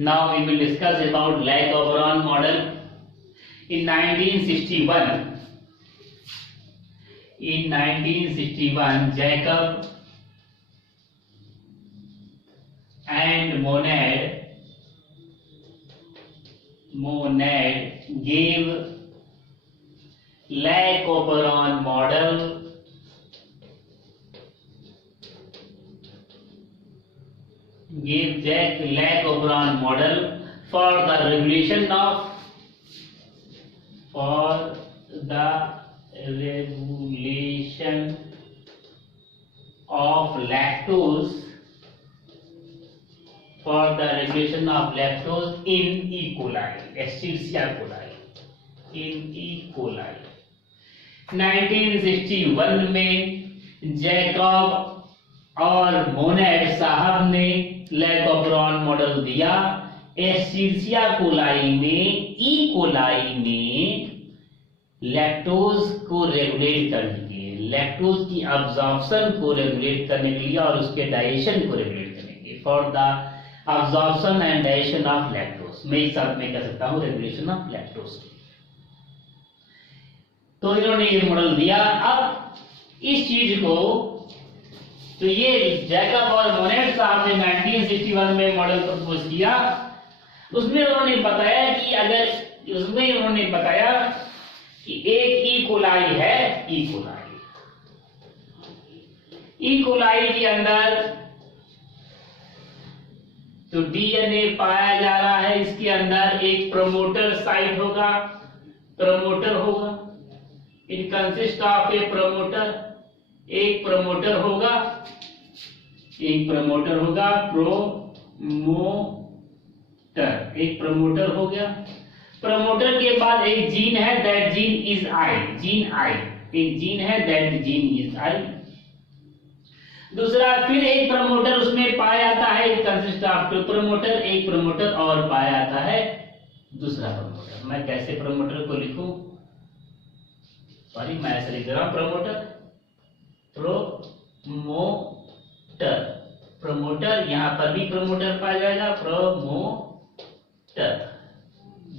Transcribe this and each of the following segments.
Now we will discuss about Le-Gobron model. In 1961, Jacob and Monod gave Le-Gobron model Le-Gobron model for the regulation of lactose in E. coli, Escherichia coli, in E. coli. 1961 में Jacob और मोनेड साहब ने ले-गॉबरॉन model दिया Escherichia coli में, E coli में lactose को regulate करने के लिए, लैक्टोज की अब्जॉर्प्शन को रेगुलेट करने के लिए और उसके डाइजेशन को रेगुलेट करने के लिए, for the absorption and digestion of lactose. मैं एक साथ में कह सकता हूं रेगुलेशन ऑफ लैक्टोज। तो इन्होंने ये मॉडल दिया। अब इस चीज को तो ये जैकब और मोनेड साहब ने 1961 में मॉडल प्रपोज किया। उसमें उन्होंने बताया कि एक ई कोलाई है, ई कोलाई के अंदर तो डीएनए पाया जा रहा है। इसके अंदर एक प्रमोटर साइट होगा, इट कंसिस्ट ऑफ एक प्रमोटर हो गया। प्रमोटर के बाद एक जीन है, दैट जीन इज आई, एक जीन है, दैट जीन इज आई। दूसरा फिर एक प्रमोटर उसमें पाया जाता है, it consist of two promoter, एक प्रमोटर और पाया जाता है, दूसरा प्रमोटर। मैं कैसे प्रमोटर को लिखूं? मैं ऐसे लिख रहा हूं, प्रमोटर, यहां पर भी प्रमोटर पाया जाएगा, प्रमोटर।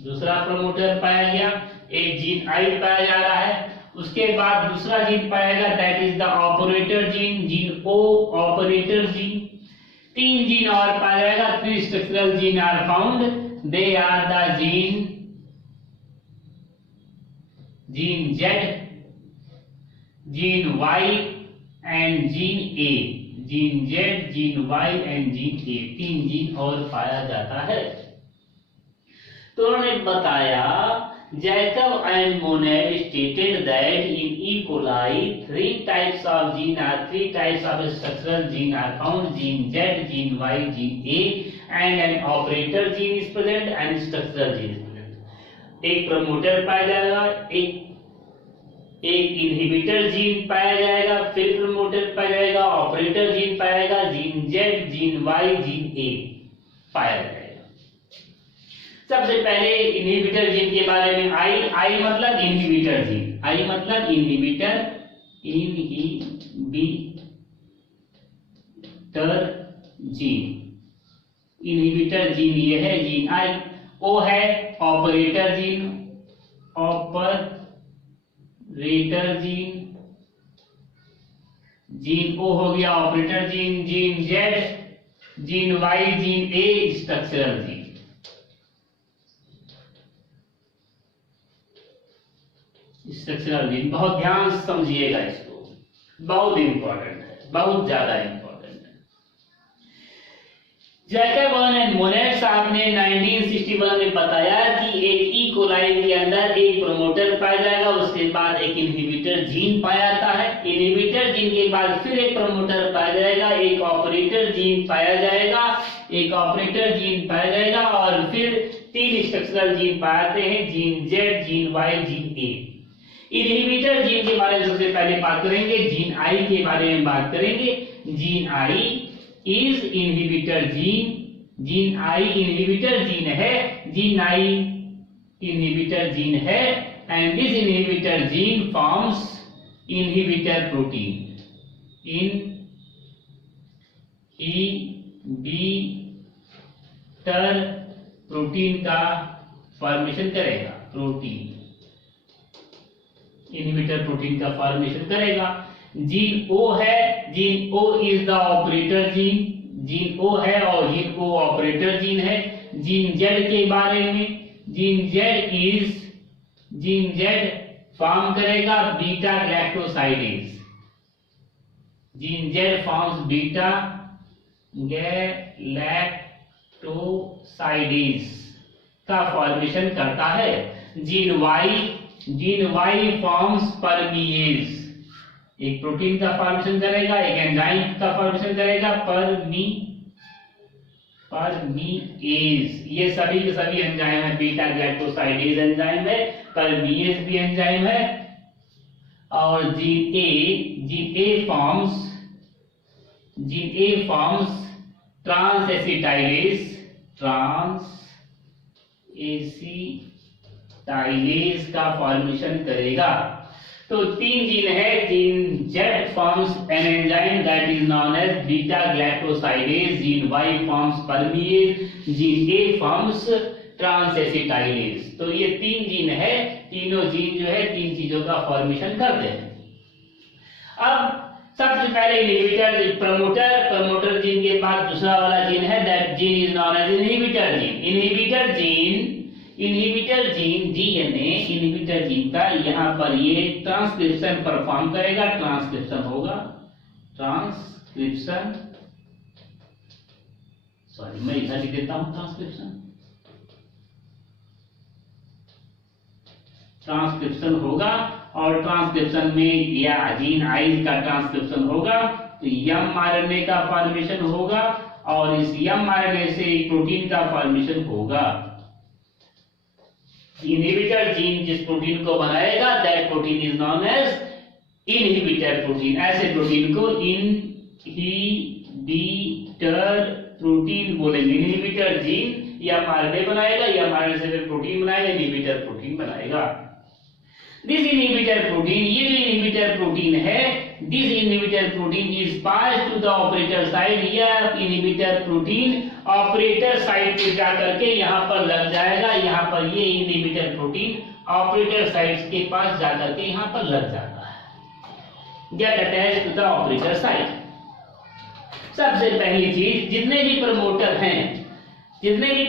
दूसरा प्रमोटर पाया गया, एक जीन आई पाया जा रहा है। उसके बाद दूसरा जीन पाएगा, that is the operator gene, gene O, operator gene. 3 gene और पाया जाएगा, 3 structural gene are found, they are the gene Z, gene Y and gene A, gene Z, gene Y and gene A. 3 gene और पाया जाता है। तो उन्होंने बताया, Jacob and Monod stated that in E coli 3 types of structural gene are found, gene Z, gene Y, gene A, and an operator gene is present and structural gene is present. एक promoter पाया जाएगा, एक inhibitor gene पाया जाएगा, फिर promoter पाया जाएगा, operator gene पाया जाएगा, gene Z, gene Y, gene A पाया जाएगा। सबसे पहले इनहिबिटर जीन के बारे में, आई मतलब इनहिबिटर जीन, इनहिबिटर जीन ये है, जीन आई। ओ है ऑपरेटर जीन, जीन ओ हो गया operator gene, gene Z, gene Y, gene A structural gene. Structural gene बहुत ध्यान से समझिएगा, इसको बहुत इंपॉर्टेंट है, बहुत ज्यादा इंपॉर्टेंट है। जैकब एंड मोनेड साहब ने 1961 में बताया कि एक ई कोलाई के अंदर एक प्रमोटर पाया जाएगा, उसके बाद एक इनहिबिटर जीन पाया जाता है, इनहिबिटर जीन के बाद फिर एक प्रमोटर पाया जाएगा, एक ऑपरेटर जीन पाया जाएगा, और फिर 3 स्ट्रक्चरल जीन पाए जाते हैं, gene Z, gene Y, gene A. Inhibitor gene के बारे में सबसे पहले बात करेंगे, जीन आई के बारे में बात करेंगे। Gene I is inhibitor gene, gene I inhibitor gene है, and this inhibitor gene forms inhibitor protein, inhibitor protein का फॉर्मेशन करेगा, प्रोटीन इनहिबिटर प्रोटीन का फॉर्मेशन करेगा। जीन ओ है, gene O is the operator gene, gene O है और gene O operator gene है। Gene Z के बारे में, जीन जेड फॉर्म करेगा beta galactosidase, gene Z forms beta galactosidase का फॉर्मेशन करता है। जीन वाई फॉर्म्स परमीएज, एक प्रोटीन का फॉर्मेशन करेगा, एक एंजाइम का फॉर्मेशन करेगा, परमीएज। ये सभी के सभी एंजाइम है, बीटा गैक्टोसाइडेज एंजाइम है, परमीएज भी एंजाइम है। और जीन ए फॉर्म्स ट्रांसएसिटाइलेज का फॉर्मेशन करेगा। तो तीन जीन है, gene Z forms an enzyme that is known as beta galactosidase, gene Y forms permease, gene A forms transacetylase. तो ये तीन जीन है, तीनों जीन जो है तीन चीजों का फॉर्मेशन करते हैं। अब सबसे पहले इनहिबिटर प्रमोटर जीन के बाद दूसरा वाला जीन है, that gene is known as inhibitor gene DNA inhibitor gene का यहाँ पर ये ट्रांसक्रिप्शन परफॉर्म करेगा, ट्रांसक्रिप्शन होगा, मैं इधर लिख देता हूं ट्रांसक्रिप्शन होगा। और ट्रांसक्रिप्शन में या जीन आई का ट्रांसक्रिप्शन होगा तो mRNA का फॉर्मेशन होगा और इस mRNA से प्रोटीन का फॉर्मेशन होगा। इनहिबिटर जीन जिस प्रोटीन को बनाएगा that protein is known as inhibitor protein. ऐसे प्रोटीन को इनहिबिटर प्रोटीन बोलेंगे। इनहिबिटर जीन या mRNA बनाएगा या mRNA से फिर प्रोटीन बनाएगा, इनहिबिटर प्रोटीन बनाएगा। दिस इनहिबिटर प्रोटीन, ये जो इनहिबिटर प्रोटीन है, this inhibitor protein is pass to the operator site. यह इनहिबिटर प्रोटीन ऑपरेटर साइट पे जाकर के यहाँ पर लग जाएगा। यहाँ पर ये इनहिबिटर प्रोटीन ऑपरेटर साइट के पास जाकर के यहाँ पर लग जाता है, get attach to the operator site. सबसे पहली चीज, जितने भी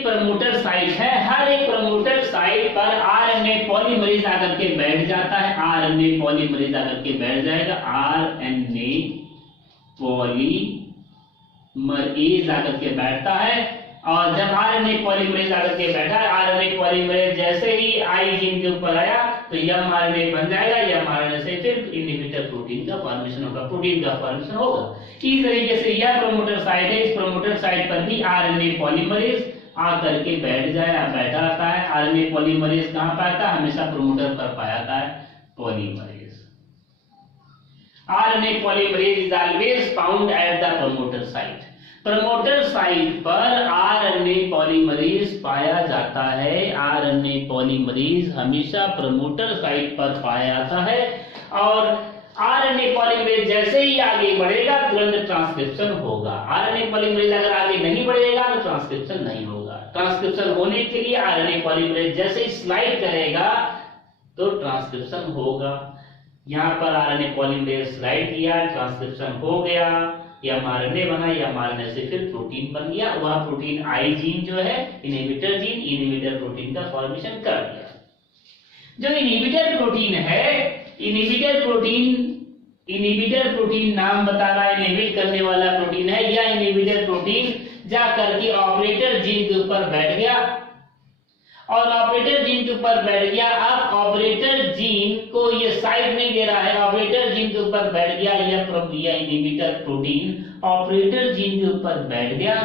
प्रमोटर साइट है, हर एक प्रमोटर साइट पर आरएनए पॉलीमरेज आकर के बैठ जाता है। आरएनए पॉलीमरेज आकर के बैठ जाएगा, आरएनए पॉलीमरेज आकर के बैठता है। और जब आरएनए पॉलीमरेज आकर के बैठा है, आरएनए पॉलीमरेज जैसे ही आई जीन के ऊपर आया तो mRNA बन जाएगा। mRNA से फिर इनहिबिटर प्रोटीन का फॉर्मेशन होगा, प्रोटीन का फॉर्मेशन होगा। इस तरीके से यह प्रमोटर साइट है, इस प्रमोटर साइट पर भी आरएनए पॉलीमरेज आकर के बैठा रहता है। आरएनए पॉलीमरेज कहां पाता है? हमेशा प्रमोटर पर पाया जाता है polymerase. RNA polymerase is always found at the promoter site. Promoter site पर आरएनए पॉलीमरेज पाया जाता है। आरएनए पॉलीमरेज हमेशा प्रमोटर साइट पर पाया जाता है। और आरएनए पॉलीमरेज जैसे ही आगे बढ़ेगा तुरंत ट्रांसक्रिप्शन होगा। आरएनए पॉलीमरेज अगर आगे नहीं बढ़ेगा तो ट्रांसक्रिप्शन नहीं होगा। ट्रांसक्रिप्शन होने के लिए आरएनए पॉलीमरेज जैसे ही स्लाइड करेगा तो ट्रांसक्रिप्शन होगा। यहाँ पर आरएनए पॉलीमरेज स्लाइड किया, ट्रांसक्रिप्शन हो गया, mRNA बना, mRNA से फिर प्रोटीन बन गया। वह प्रोटीन आई जीन जो है इनहिबिटर जीन, इनहिबिटर प्रोटीन का फॉर्मेशन कर दिया। जो इनहिबिटर प्रोटीन है, इनहिबिटर प्रोटीन नाम बता रहा है इनहिबिट करने वाला प्रोटीन है। यह इनहिबिटर प्रोटीन जाकर के ऑपरेटर जीन के ऊपर बैठ गया और ऑपरेटर जीन के ऊपर बैठ गया। अब ऑपरेटर जीन को ये साइड नहीं दे रहा है, ऑपरेटर जीन के ऊपर बैठ गया। यह इनहिबिटर प्रोटीन ऑपरेटर जीन के ऊपर बैठ गया।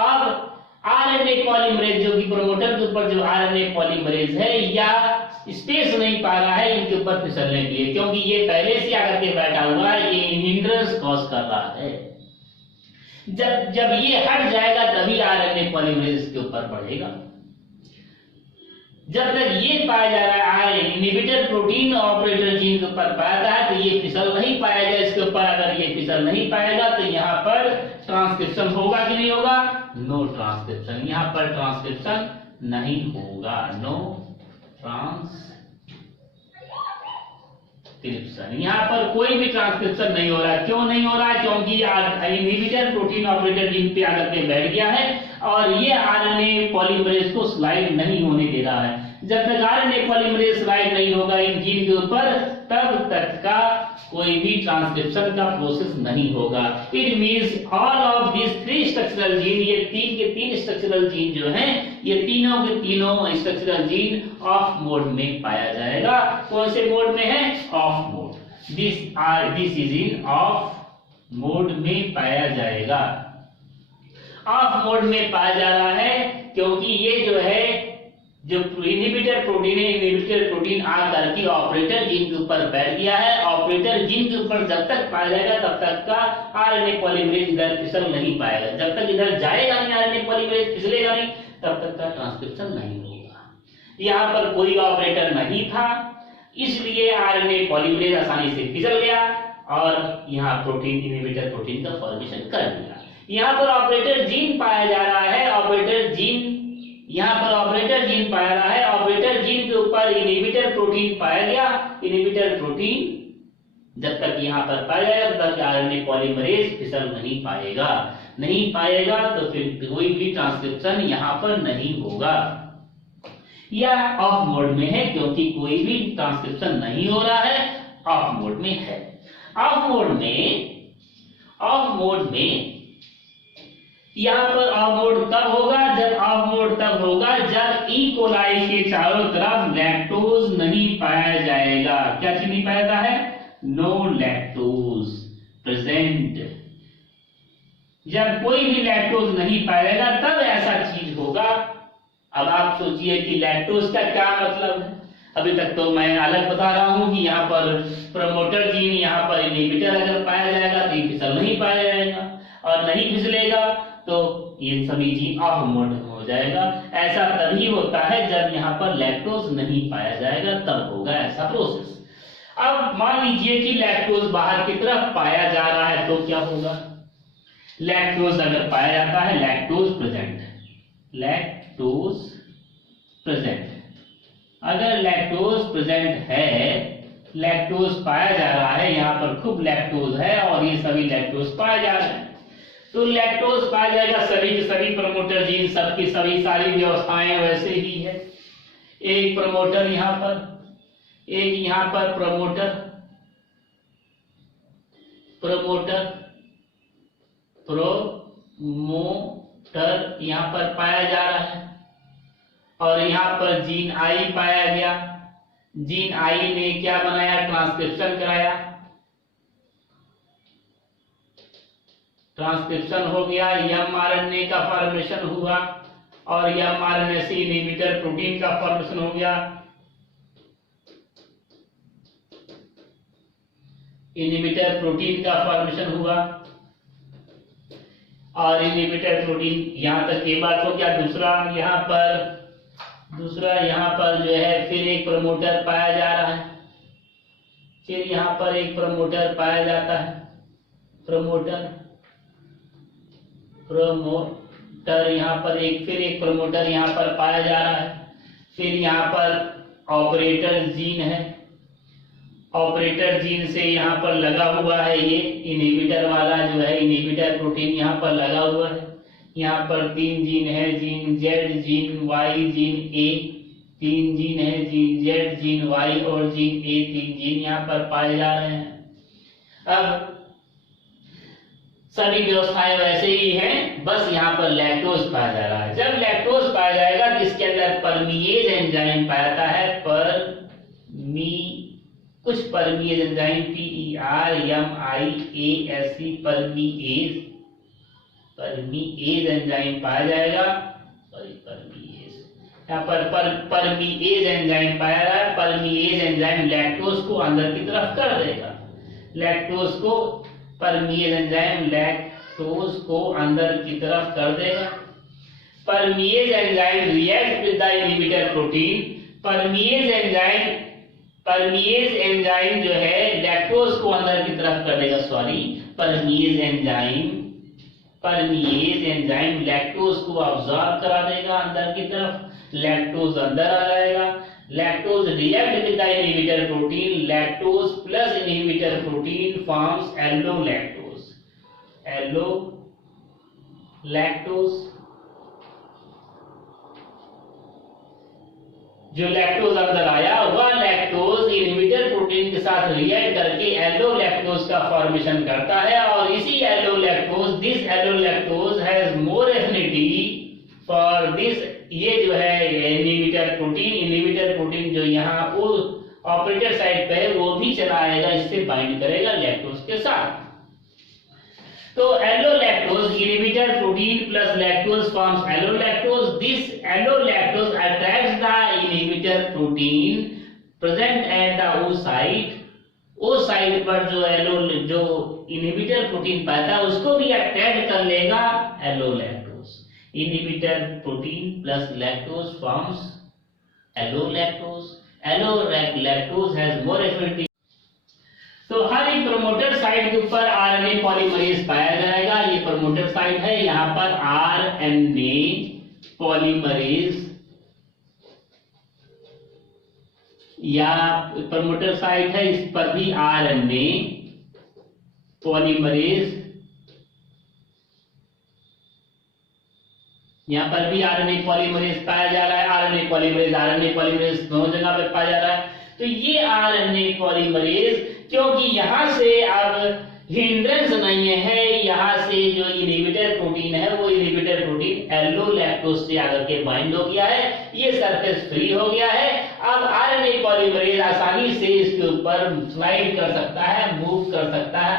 अब आरएनए पॉलीमरेज जो कि प्रमोटर के ऊपर जो आरएनए पॉलीमरेज है या स्पेस नहीं पा रहा है इनके ऊपर फिसलने के लिए, क्योंकि ये पहले से आकर के बैठा हुआ है, ये हिंड्रेंस कॉज कर रहा है। जब ये हट जाएगा तभी आरएनए पॉलीमरेज के ऊपर बढ़ेगा। जब तक ये पाया जा रहा है इनहिबिटर प्रोटीन ऑपरेटर जीन के ऊपर पाया है तो ये फिसल नहीं पाएगा इसके ऊपर। अगर ये फिसल नहीं पाएगा तो यहाँ पर ट्रांसक्रिप्शन होगा कि नहीं होगा? नो ट्रांसक्रिप्शन, यहाँ पर ट्रांसक्रिप्शन नहीं होगा, नो ट्रांसक्रिप्शन। यहाँ पर कोई भी ट्रांसक्रिप्शन नहीं हो रहा है। क्यों नहीं हो रहा है? क्योंकि इनहिबिटर प्रोटीन ऑपरेटर जीन पे आकर के बैठ गया है और ये आरएनए पॉलीमरेज को स्लाइड नहीं होने दे रहा है। जब तक आरएनए पॉलीमरेज स्लाइड नहीं होगा इन जीन के ऊपर तब तक का कोई भी ट्रांसक्रिप्शन का प्रोसेस नहीं होगा। It means all of this 3 structural gene, ये 3 के 3 स्ट्रक्चरल जीन जो हैं ये तीनों के तीनों स्ट्रक्चरल जीन ऑफ मोड में पाया जाएगा। कौन से मोड में है? Of mode. This is in of mode में पाया जाएगा। ऑफ मोड में पाया जा रहा है क्योंकि ये जो है जो इनहिबिटर प्रोटीन है, इनहिबिटर प्रोटीन आकर के ऑपरेटर जीन के ऊपर बैठ गया है। ऑपरेटर जीन के ऊपर जब तक पाया जाएगा तब तक का आरएनए पॉलीमरेज इधर फिसल नहीं पाएगा। जब तक इधर जाएगा नहीं आरएनए पॉलीमरेज फिसलेगा नहीं तब तक का ट्रांसक्रिप्शन नहीं होगा। यहाँ पर कोई ऑपरेटर नहीं था इसलिए आरएनए पॉलीमरेज आसानी से फिसल गया और यहाँ प्रोटीन इनहिबिटर प्रोटीन का फॉर्मेशन कर दिया। यहाँ पर ऑपरेटर जीन पाया जा रहा है, ऑपरेटर जीन यहाँ पर ऑपरेटर जीन पाया रहा है। ऑपरेटर जीन के ऊपर इनहिबिटर प्रोटीन पाया गया। इनहिबिटर प्रोटीन जब तक यहाँ पर पाया जाएगा तब तक आरएनए पॉलीमरेज फिसल नहीं पाएगा तो फिर कोई भी ट्रांसक्रिप्शन यहाँ पर नहीं होगा। यह ऑफ मोड में है क्योंकि कोई भी ट्रांसक्रिप्शन नहीं हो रहा है, ऑफ मोड में है। ऑफ मोड में यहाँ पर ऑफ मोड कब होगा? जब ऑफ मोड तब होगा जब ई कोलाई के चारों तरफ लैक्टोज नहीं पाया जाएगा। क्या चीज नहीं पाया है? No lactose present. जब कोई भी लैक्टोज नहीं पाया जाएगा तब ऐसा चीज होगा। अब आप सोचिए कि लैक्टोज का क्या मतलब है। अभी तक तो मैं अलग बता रहा हूं कि यहाँ पर प्रमोटर जीन, यहाँ पर इनहिबिटर अगर पाया जाएगा तो ये फिसल नहीं पाया जाएगा और नहीं फिसलेगा तो ये सभी जीन ऑफ मोड हो जाएगा। ऐसा तभी होता है जब यहाँ पर लैक्टोज नहीं पाया जाएगा, तब होगा ऐसा प्रोसेस। अब मान लीजिए कि लैक्टोज बाहर की तरफ पाया जा रहा है तो क्या होगा? लैक्टोज अगर पाया जाता है, लैक्टोज प्रेजेंट है, लैक्टोज प्रेजेंट है। अगर लैक्टोज प्रेजेंट है, लैक्टोज पाया जा रहा है, यहाँ पर खूब लैक्टोज है और ये सभी लैक्टोज पाया जा रहे हैं तो लैक्टोज पाया जाएगा। सभी के सभी प्रमोटर जीन, सबकी सभी सारी व्यवस्थाएं वैसे ही है। एक प्रमोटर यहाँ पर, एक यहाँ पर प्रमोटर यहाँ पर पाया जा रहा है और यहाँ पर जीन आई पाया गया। जीन आई ने क्या बनाया? ट्रांसक्रिप्शन कराया, ट्रांसक्रिप्शन हो गया, एमआरएनए का फॉर्मेशन हुआ और एमआरएनए से इनहिबिटर प्रोटीन का फॉर्मेशन हो गया। इनहिबिटर प्रोटीन का फॉर्मेशन हुआ और इनहिबिटर प्रोटीन यहां तक की बात हो गया। दूसरा यहाँ पर जो है फिर एक प्रमोटर पाया जा रहा है, फिर यहाँ पर एक प्रमोटर पाया जाता है। प्रमोटर यहाँ पर फिर एक प्रमोटर यहाँ पर पाया जा रहा है। फिर यहाँ पर ऑपरेटर जीन है, ऑपरेटर जीन से यहाँ पर लगा हुआ है ये इनहिबिटर वाला जो है इनहिबिटर प्रोटीन यहाँ पर लगा हुआ है। यहाँ पर 3 जीन है, gene Z, gene Y, gene A. 3 gene है, जीन जेड, जीन वाई और जीन ए। 3 जीन यहाँ पर पाए जा रहे हैं। अब सभी व्यवस्थाएं वैसे ही हैं, बस यहाँ पर लैक्टोज पाया जा रहा है। जब लैक्टोज पाया जाएगा तो इसके अंदर परमीएज एंजाइम पाया जाता है। कुछ परमीएज एंजाइम PERMIASE परमीएज एंजाइम पाया जाएगा। यहाँ पर परमीएज एंजाइम पाया जा रहा है। परमीएज एंजाइम लैक्टोज को अंदर की तरफ कर देगा। लैक्टोज को परमीएज एंजाइम लैक्टोज को अंदर की तरफ कर देगा। परमीएज enzyme react with the inhibitor protein परमिएज enzyme जो है लैक्टोज को अंदर की तरफ कर देगा, परमिएज एंजाइम लैक्टोज को अब्सॉर्ब करा देगा अंदर की तरफ, लैक्टोज अंदर आ जाएगा। Lactose react with the inhibitor protein, lactose plus inhibitor protein forms yellow lactose. जो लैक्टोज अंदर आया वह लैक्टोज इनहिबिटर प्रोटीन के साथ रिएक्ट करके एल्लो लैक्टोज का फॉर्मेशन करता है, और इसी yellow lactose has more affinity for this. ये जो है इनहिबिटर प्रोटीन जो यहाँ ऑपरेटर साइड पे है वो भी चला आएगा, इससे बाइंड करेगा लैक्टोज के साथ। तो allolactose inhibitor protein plus lactose forms allolactose. This allolactose attracts the inhibitor protein present at the O site पर जो इनहिबिटर प्रोटीन पाता है उसको भी अट्रैक्ट कर लेगा yellow lactose. Inhibitor protein plus lactose forms yellow lactose has more affinity. तो हर एक प्रमोटर साइट के ऊपर आरएनए पॉलीमरेज पाया जाएगा। ये प्रमोटर साइट है, यहाँ पर आरएनए पॉलीमरेज या प्रमोटर साइट है, इस पर भी आरएनए पॉलीमरेज, यहाँ पर भी आरएनए पॉलीमरेज पाया जा रहा है। आरएनए पॉलीमरेज दोनों जगह पे पाया जा रहा है। तो ये आरएनए पॉलीमरेज, क्योंकि यहां से अब हिंड्रेंस नहीं है, यहां से जो इनहिबिटर प्रोटीन है वो इनहिबिटर प्रोटीन एल्लो लैक्टोज से आकर के बाइंड हो गया है, ये सरफेस फ्री हो गया है। अब आरएनए पॉलीमरेज आसानी से इसके ऊपर स्लाइड कर सकता है, मूव कर सकता है।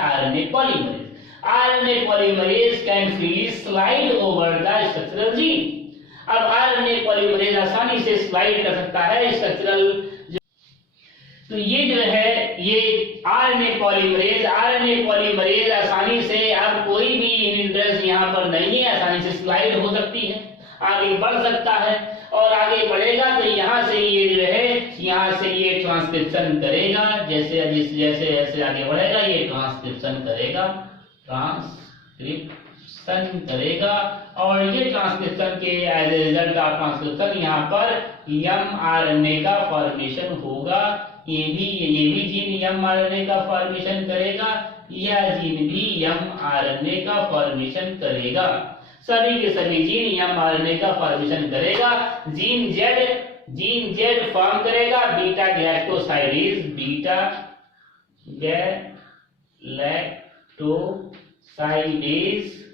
RNA polymerase can freely slide over the structural gene. अब आरएनए पॉलीमरेज आसानी से स्लाइड कर सकता है स्ट्रक्चरल। तो ये जो है ये आरएनए पॉलीमरेज आसानी से, अब कोई भी हिंड्रेंस यहाँ पर नहीं है, आसानी से स्लाइड हो सकती है, आगे बढ़ सकता है। और आगे बढ़ेगा तो यहाँ से ये जो है, यहाँ से ये ट्रांसक्रिप्शन करेगा, जैसे जैसे आगे बढ़ेगा ये ट्रांसक्रिप्शन करेगा और ये ट्रांसक्रिप्शन के as a result of transcription यहाँ पर mRNA का फॉर्मेशन होगा। ये भी जीन mRNA का फॉर्मेशन करेगा, यह जीन भी mRNA का फॉर्मेशन करेगा। सभी के सभी जीन mRNA का फॉर्मेशन करेगा। जीन Z फॉर्म करेगा बीटा गैलेक्टोसाइडेज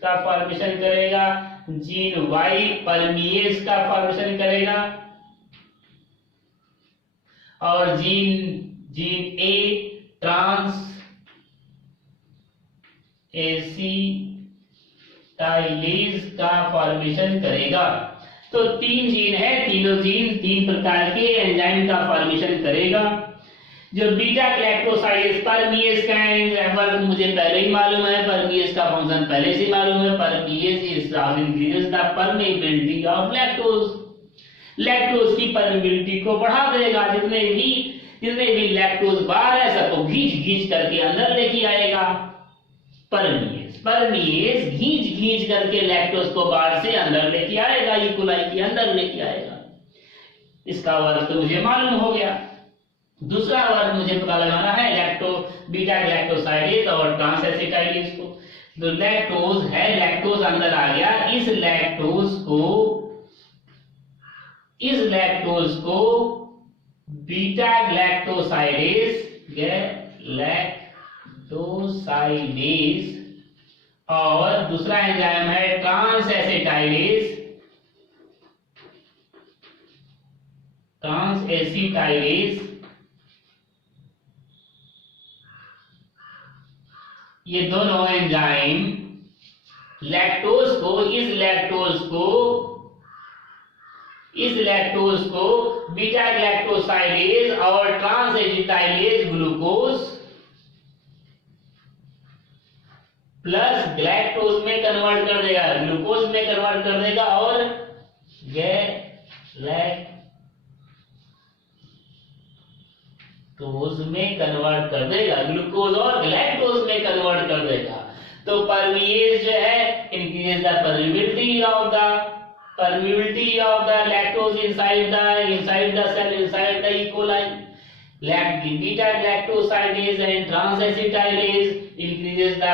का फॉर्मेशन करेगा। जीन Y परमिएज का फॉर्मेशन करेगा और जीन A ट्रांस एसिटाइलेज का फॉर्मेशन करेगा। तो 3 जीन है, तीनों जीन 3 प्रकार के एंजाइम का फॉर्मेशन करेगा। जो बीटा गैलेक्टोसाइडेज परमिएज का वर्क मुझे पहले ही मालूम है, परमिएज का फंक्शन पहले से मालूम है। परमिएज is increases the permeability of lactose की परमिएबिलिटी को बढ़ा देगा। जितने भी लैक्टोज बार है सबको घींच करके अंदर लेके आएगा। परमिएज घींच करके लैक्टोज को बाहर से अंदर लेके आएगा, इकोलाई के अंदर लेके आएगा। इसका वर्क तो मुझे मालूम हो गया। दूसरा वर्क मुझे पता लगाना है बीटा गैलेक्टोसाइडेज और ट्रांस एसिटाइलेज को। तो लैक्टोज अंदर आ गया। इस लैक्टोज को बीटा गैलेक्टोसाइडेज और दूसरा एंजाइम है ट्रांस एसिटाइलेज। ये दोनों एंजाइम इस लैक्टोज को बीटा गैलेक्टोसाइडेज और transacetylase glucose plus galactose में कन्वर्ट कर देगा, ग्लूकोज में कन्वर्ट कर देगा और ग्लूकोज में कन्वर्ट कर देगा, ग्लूकोज और गैलेक्टोज में कन्वर्ट कर देगा। तो परमिएज जो है increase the permeability of the lactose inside the cell, inside the E. coli. Beta galactosidase and transacetylase increases the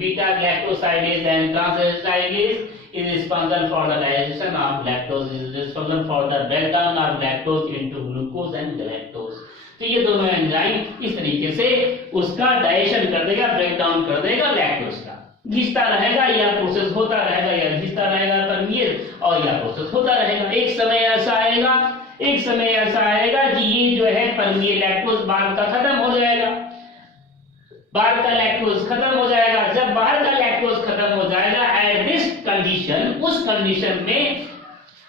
beta galactosidase and transacetylase is responsible for the digestion of lactose, is responsible for the breakdown of lactose into glucose and galactose. तो ये दोनों enzyme इस तरीके से उसका digestion कर देगा, break down कर देगा लैक्टोज का। घिसता रहेगा या प्रोसेस होता रहेगा, या घिसता रहेगा परमिएज और या प्रोसेस होता रहेगा। एक समय ऐसा आएगा कि ये जो है परमिएज लैक्टोज बाहर का खत्म हो जाएगा, बाहर का लैक्टोज खत्म हो जाएगा। जब बाहर का लैक्टोज खत्म हो जाएगा, एट दिस कंडीशन, उस कंडीशन में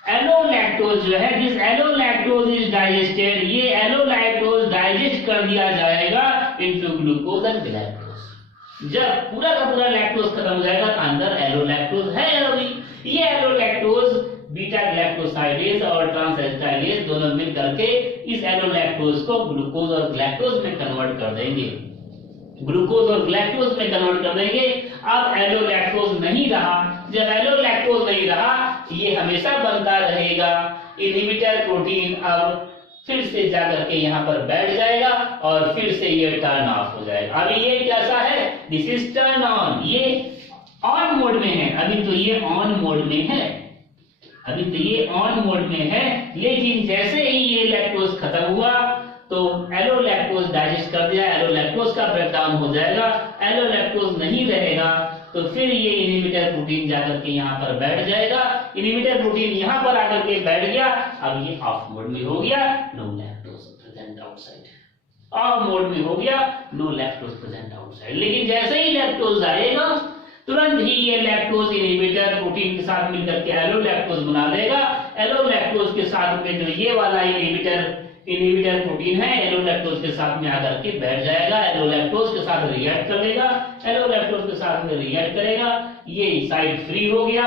एलोलैक्टोज जो है, दिस एलोलैक्टोज इज डाइजेस्टेड, ये एलोलैक्टोज डाइजेस्ट कर दिया जाएगा इनटू ग्लूकोज एंड गैलेक्टोज। जब पूरा का पूरा लैक्टोज खत्म हो जाएगा तो अंदर एलोलैक्टोज है अभी। ये एलोलैक्टोज बीटा गैलेक्टोसाइडेज और ट्रांसएसिटाइलेज दोनों मिल करके इस एलोलैक्टोज को ग्लूकोज और गैलेक्टोज में कन्वर्ट कर देंगे, ग्लूकोज और गैलेक्टोज में कन्वर्ट कर देंगे। अब एलोलैक्टोज नहीं रहा, जब एलोलैक्टोज नहीं रहा, ये हमेशा बनता रहेगा इनहिबिटर प्रोटीन। अब फिर से जाकर के यहाँ पर बैठ जाएगा और फिर से ये टर्न ऑफ हो जाएगा। अभी ये कैसा है, दिस इज टर्न ऑन, ये ऑन मोड में है, अभी तो ये ऑन मोड में है, अभी तो ये ऑन मोड में है। लेकिन जैसे ही ये लैक्टोज खत्म हुआ तो एलोलैक्टोज डाइजेस्ट कर दिया, एलोलैक्टोज का ब्रेकडाउन हो जाएगा, एलोलैक्टोज नहीं रहेगा तो फिर ये इनहिबिटर प्रोटीन जाकर के यहाँ पर बैठ जाएगा। इनहिबिटर प्रोटीन यहाँ पर आकर के बैठ गया, अब ये ऑफ मोड में हो गया, no lactose present outside, off mode में हो गया, नो लैक्टोज प्रेजेंट आउटसाइड। लेकिन जैसे ही लैक्टोज आएगा तुरंत ही ये लैक्टोज इनहिबिटर प्रोटीन के साथ मिलकर के एलोलैक्टोज बना लेगा। एलोलैक्टोज के साथ में जो ये वाला इनहिबिटर प्रोटीन है एलोलैक्टोज के साथ में आकर के बैठ जाएगा, एलोलैक्टोज के साथ रिएक्ट करेगा, एलोलैक्टोज के साथ में रिएक्ट करेगा, ये साइड फ्री हो गया,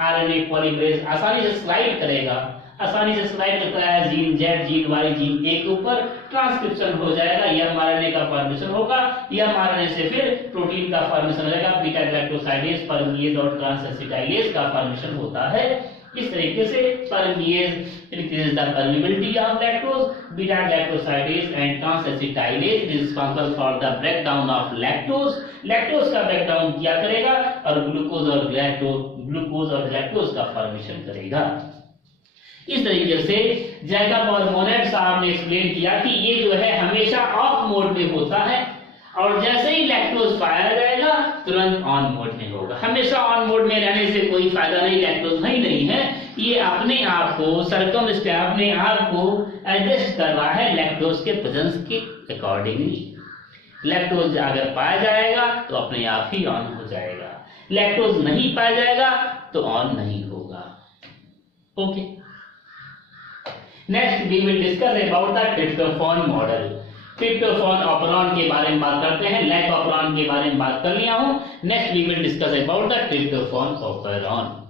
आरएनए पॉलीमरेज आसानी से स्लाइड करेगा, आसानी से स्लाइड करता है gene Z, gene Y, gene A के ऊपर, ट्रांसक्रिप्शन हो जाएगा, mRNA का फॉर्मेशन होगा, mRNA से फिर प्रोटीन का फॉर्मेशन होगा, बीटा गैलेक्टोसाइडेज, परमिएज और ट्रांसएसिटाइलेज का फॉर्मेशन होता है। इस तरीके से परमिएज increases the permeability of lactose, beta galactosidase and transacetylase is responsible for the breakdown of lactose. Lactose का ब्रेकडाउन किया करेगा और ग्लूकोज और गैलेक्टोज का फॉर्मेशन करेगा। इस तरीके से जैकब और मोनेट साहब ने एक्सप्लेन किया कि ये जो है हमेशा ऑफ मोड में होता है और जैसे ही लैक्टोज पाया जाएगा तुरंत ऑन मोड में होगा। हमेशा ऑन मोड में रहने से कोई फायदा नहीं, लैक्टोज नहीं है, ये अपने आप को अपने आप को एडजस्ट कर रहा है लैक्टोज के प्रेजेंस के अकॉर्डिंगली। लैक्टोज अगर पाया जाएगा तो अपने आप ही ऑन हो जाएगा, लैक्टोज नहीं पाया जाएगा तो ऑन नहीं होगा। Okay, next we will discuss about the tryptophan model. Tryptophan operon के बारे में बात करते हैं, लैक ऑपरॉन के बारे में बात कर लिया हूं। Next we will discuss about the tryptophan operon.